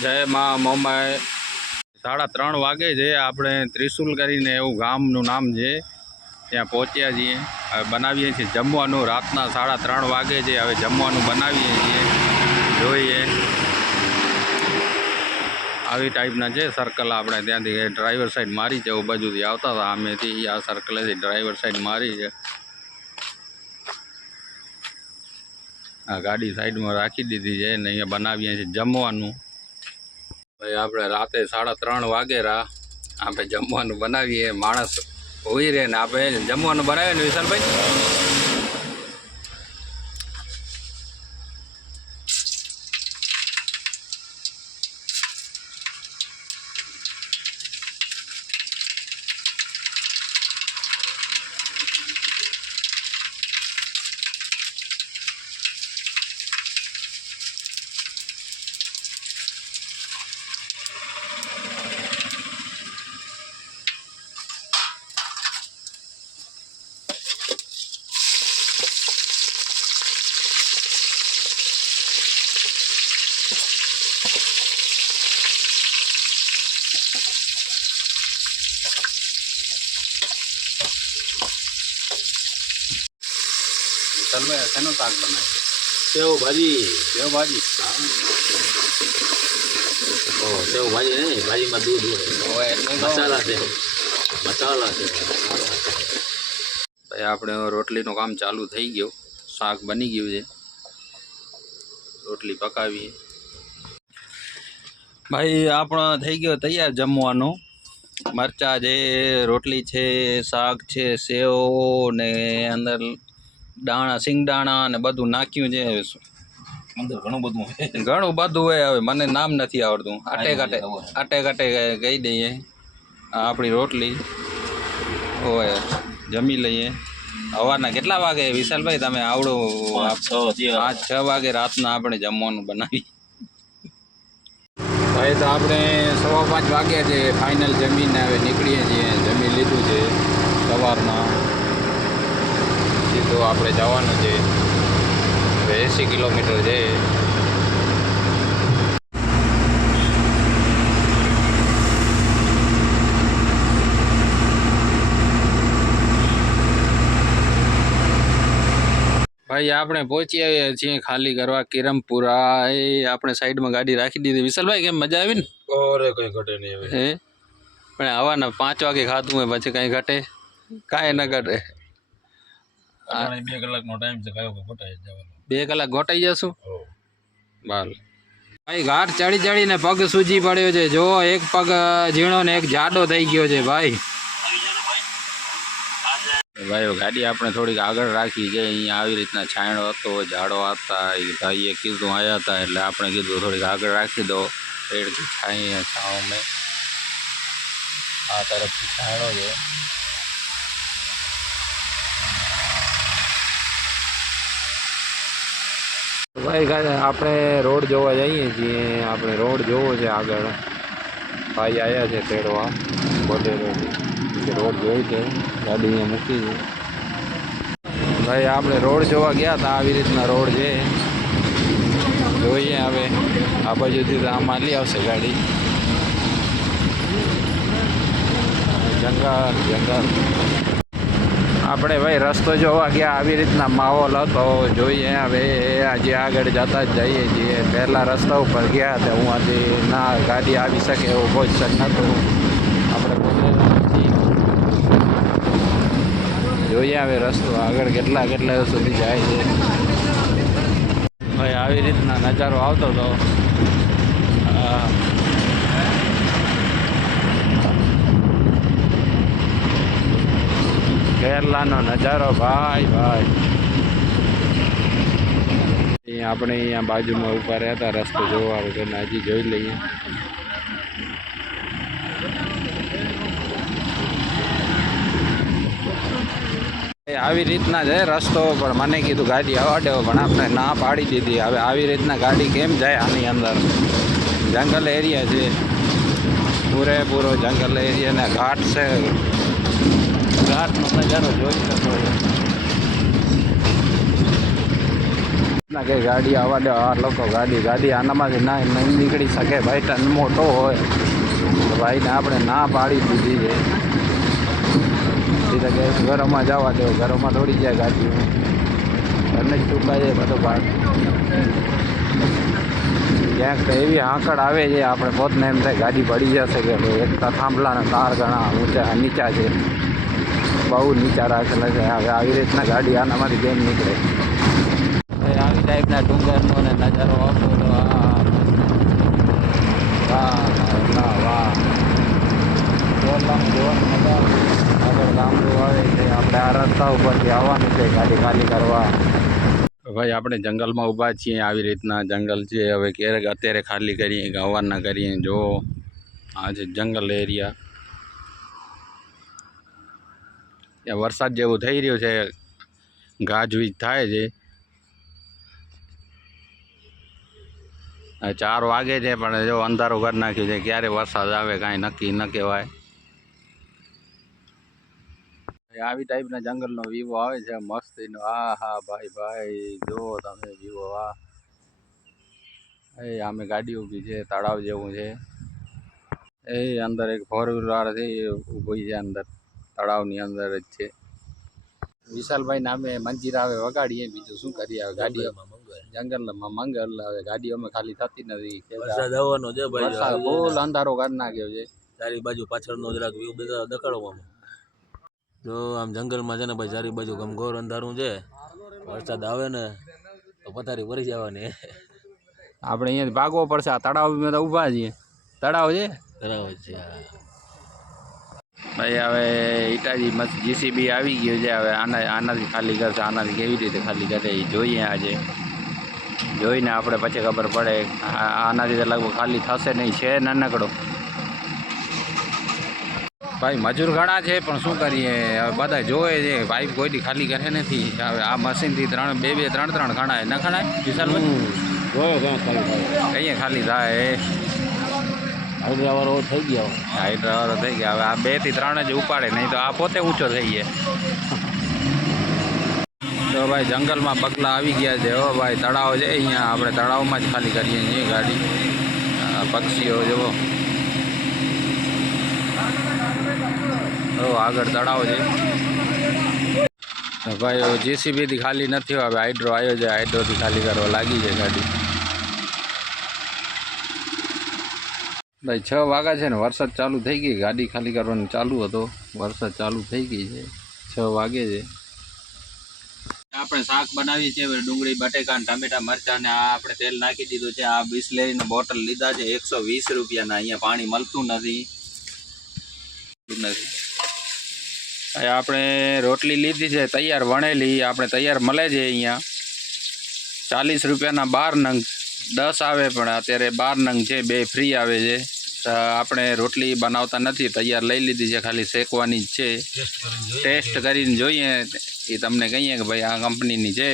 જય મા મોમાય 3:30 વાગે છે. આપણે ત્રિશુલ કરીને એવું ગામનું નામ છે, ત્યાં પહોંચ્યા છીએ. હવે બનાવીએ છીએ જમવાનું. રાતના 3:30 વાગે છે. હવે જમવાનું બનાવીએ છીએ. જોઈએ આવી ટાઈપના છે સર્કલ. આપણે ત્યાંથી ડ્રાઈવર સાઈડ મારી છે, એવું બાજુથી આવતા હતા આમેથી. આ સર્કલેથી ડ્રાઈવર સાઈડ મારી છે. આ ગાડી સાઈડમાં રાખી દીધી છે ને અહીંયા બનાવીએ છીએ જમવાનું. ભાઈ આપણે રાતે 3:30 વાગે આપણે જમવાનું બનાવીએ. માણસ હોઈ રહે ને આપણે જમવાનું બનાવીએ ને વિશાલભાઈ. તમે શેનું શાક બનાવ્યું? સેવ ભાજી. સેવ ભાજી. સેવ ભાજી નહીં, ભાજીમાં દૂધ હોય, એટલે મસાલા છે. ભાઈ આપણે રોટલીનું કામ ચાલુ થઈ ગયું. શાક બની ગયું છે, રોટલી પકાવીએ. ભાઈ આપણો થઈ ગયો તૈયાર જમવાનું. મરચાં છે, રોટલી છે, શાક છે, સેવ ને અંદર દાણા સિંગદાણા ને બધું નાખ્યું છે. અંદર ઘણું બધું હોય. હવે મને નામ નથી આવડતું. આટે કાટે કહી દઈએ. આપણી રોટલી હોય, જમી લઈએ. સવારના કેટલા વાગે વિશાલભાઈ તમે આવડો? 5-6 વાગે રાતના આપણે જમવાનું બનાવી. ભાઈ તો આપણે 5:15 વાગ્યા છે. ફાઇનલ જમીને હવે નીકળીએ છીએ. જમી લીધું છે સવારના. સીધું આપણે જવાનું છે. હવે 80 કિલોમીટર છે. ભાઈ આપણે પહોંચી આવ્યા છીએ ખાલી કરવા કિરમપુરા. એ આપણે સાઈડમાં ગાડી રાખી દીધી. વિશાલભાઈ કેમ મજા આવી ને? અરે કઈ ઘટે નહીં હવે. હે પણ હવાના 5 વાગે ખાધું હોય પછી કઈ ઘટે? કાંઈ ન ઘટે. 2 કલાકનો ટાઈમ છે. કયો ઘટાઈ જવાનો? 2 કલાક ઘટાઈ જશું. બાલ ભાઈ ઘાટ ચડીને પગ સૂજી પડ્યો છે. જો એક પગ ઝીણો ને એક જાડો થઈ ગયો છે. ભાઈ ગાડી આપણે થોડીક આગળ રાખી છે. અહીંયા આવી રીતના છાંયડો હતો, ઝાડો હતા. એ ભાઈએ કીધું આવ્યા હતા એટલે આપણે કીધું થોડીક આગળ રાખી દો. પેડથી છાંય મેં આ તરફથી છાંયડો છે. ભાઈ આપણે રોડ જોવા જઈએ છીએ. આપણે રોડ જોવો છે આગળ. ભાઈ આવ્યા છે તેડવા બોલેરો. રોડ જોઈ છે, ગાડી અહીંયા મૂકી છે. ભાઈ આપણે રોડ જોવા ગયા હતા. આવી રીતના રોડ છે. જોઈએ હવે આ બાજુથી તો આમ હાલી આવશે ગાડી. જંગલ આપણે ભાઈ રસ્તો જોવા ગયા. આવી રીતના માહોલ હતો. જોઈએ હવે આજે આગળ જતા જ જઈએ છીએ. પહેલાં રસ્તા ઉપર ગયા હતા. હું આજે ના ગાડી આવી શકે એવું પોઝિશન નહોતું. આપણે જોઈએ હવે રસ્તો આગળ કેટલા સુધી જાય છે. ભાઈ આવી રીતના નજારો આવતો હતો. કેરલાનો નજારો ભાઈ. આપણે અહીંયા બાજુમાં ઊભા રહેતા રસ્તો જોવા વગર હજી જોઈ લઈએ. આવી રીતના છે રસ્તો. પણ મને કીધું ગાડી આવવા દેવો, પણ આપણે ના પાડી દીધી. હવે આવી રીતના ગાડી કેમ જાય આની અંદર? જંગલ એરિયા છે, પૂરેપૂરો જંગલ એરિયા ને ઘાટ છે. ઘાટનો નજારો જોઈ શકો. ના કે ગાડી આવવા દે, આ લોકો ગાડી આનામાંથી ના નહીં નીકળી શકે ભાઈ, ટન મોટો હોય તો ભાઈને આપણે ના પાડી દીધી છે. સીધા કે ઘરોમાં જવા દો, ઘરોમાં દોડી જાય ગાડી, ઘરને જ ચૂકાય છે બધો ભાગ. ક્યાંક તો એવી હાંકડ આવે છે આપણે પોતને એમ થાય ગાડી પડી જશે કે એક તો થાંભલાના તાર ઘણા ઊંચા નીચા છે, બહુ નીચા રાખેલા છે. હવે આવી રીતના ગાડી આનામાંથી કેમ નીકળે? આવી ટાઈપના ડુંગરનો ને નજારો આવતો હતો. વાહ વાહ, જોરદાર જોવાની મજા આવે. આગળ ગામડું આવે છે, આપણે આ રસ્તા ઉપરથી આવવાનું છે ગાડી ખાલી કરવા. ભાઈ આપણે જંગલમાં ઊભા છીએ, આવી રીતના જંગલ છે. હવે ક્યારેક અત્યારે ખાલી કરીએ કે હવારના કરીએ. જો આ છે જંગલ એરિયા. ત્યાં વરસાદ જેવું થઈ રહ્યું છે, ગાજવીજ થાય છે. 4 વાગે છે પણ જો અંધારું કરી નાખ્યું છે, ક્યારે વરસાદ આવે કાંઈ નક્કી ન કહેવાય. આવી ટાઈપના જંગલનો વ્યૂ આવે છે મસ્તીનો. હા ભાઈ જો તમે વ્યૂ. વાહ, આમે ગાડી ઊભી છે, તળાવ જેવું છે. અંદર એક 4 વ્હીલર છે, એ ઊભી છે અંદર તળાવની અંદર જ છે. વિશાલભાઈ નામે મંજીરા આવે વગાડીએ, બીજું શું કરીએ? આવે ગાડી જંગલમાં મંગલ આવે, ગાડીઓ અમે ખાલી થતી નથી. વરસાદ આવવાનો છે ભાઈ, વરસાદ ફૂલ અંધારો કરી નાખ્યો છે. ચારી બાજુ પાછળનો જરાક વ્યૂ બધા દેખાડવામાં. જો આમ જંગલમાં છે ને ભાઈ, ચારી બાજુ ઘમઘોર અંધારું છે. વરસાદ આવે ને તો પથારી ભરી જવાની. આપણે અહીંયા ભાગવો પડશે. આ તળાવમાં તો ઊભા છીએ. તળાવ છે, બરાબર છે ભાઈ. હવે ઇટાજી મસ્ત જીસીબી આવી ગયું છે. હવે આનાથી ખાલી કરશે. આનાથી કેવી રીતે ખાલી કરે એ જોઈએ. આજે જોઈને આપણે પછી ખબર પડે. આનાથી તો લગભગ ખાલી થશે નહીં, છે નાનકડો. ભાઈ મજૂર ઘણા છે પણ શું કરીએ? હવે બધા જોવે છે, પાઇપ કોઈથી ખાલી કરે નથી. હવે આ મશીનથી 2 3 ખણાય ન ખણાય વિશાલભાઈ? કહીએ ખાલી થાય. હાઈડ્રાવાળો થઈ ગયા, હાઈડ્રાવાળો થઈ ગયા. હવે આ 2 થી 3 જ ઉપાડે, નહીં તો આ પોતે ઊંચો થઈ જાય. તો ભાઈ જંગલમાં બગલા આવી ગયા છે. હો ભાઈ, તળાવ છે અહીંયા, આપણે તળાવમાં જ ખાલી કરીએ છીએ ગાડી. પક્ષીઓ જુઓ, આગળ તળાવ છે. ભાઈ જેસીબીથી ખાલી નથી, હવે હાઇડ્રો આવ્યો છે, હાઇડ્રોથી ખાલી કરવા લાગી છે ગાડી. ભાઈ 6 વાગ્યા છે ને વરસાદ ચાલુ થઈ ગઈ. ગાડી ખાલી કરવાનું ચાલુ હતો, વરસાદ ચાલુ થઈ ગઈ છે. 6 વાગે છે. આપણે શાક બનાવીએ છીએ, ડુંગળી બટેકા ટમેટા મરચાં ને આ આપણે તેલ નાખી દીધું છે. આ બિસ્લેરીના બોટલ લીધા છે 120 રૂપિયાના. અહીંયા પાણી મળતું નથી. આપણે રોટલી લીધી છે તૈયાર વણેલી, આપણે તૈયાર મળે છે અહીંયા 40 રૂપિયાના 12 નંગ. 10 આવે પણ અત્યારે 12 નંગ છે, 2 ફ્રી આવે છે. આપણે રોટલી બનાવતા નથી, તૈયાર લઈ લીધી છે, ખાલી શેકવાની જ છે. ટેસ્ટ કરીને જોઈએ એ તમને કહીએ કે ભાઈ આ કંપનીની છે.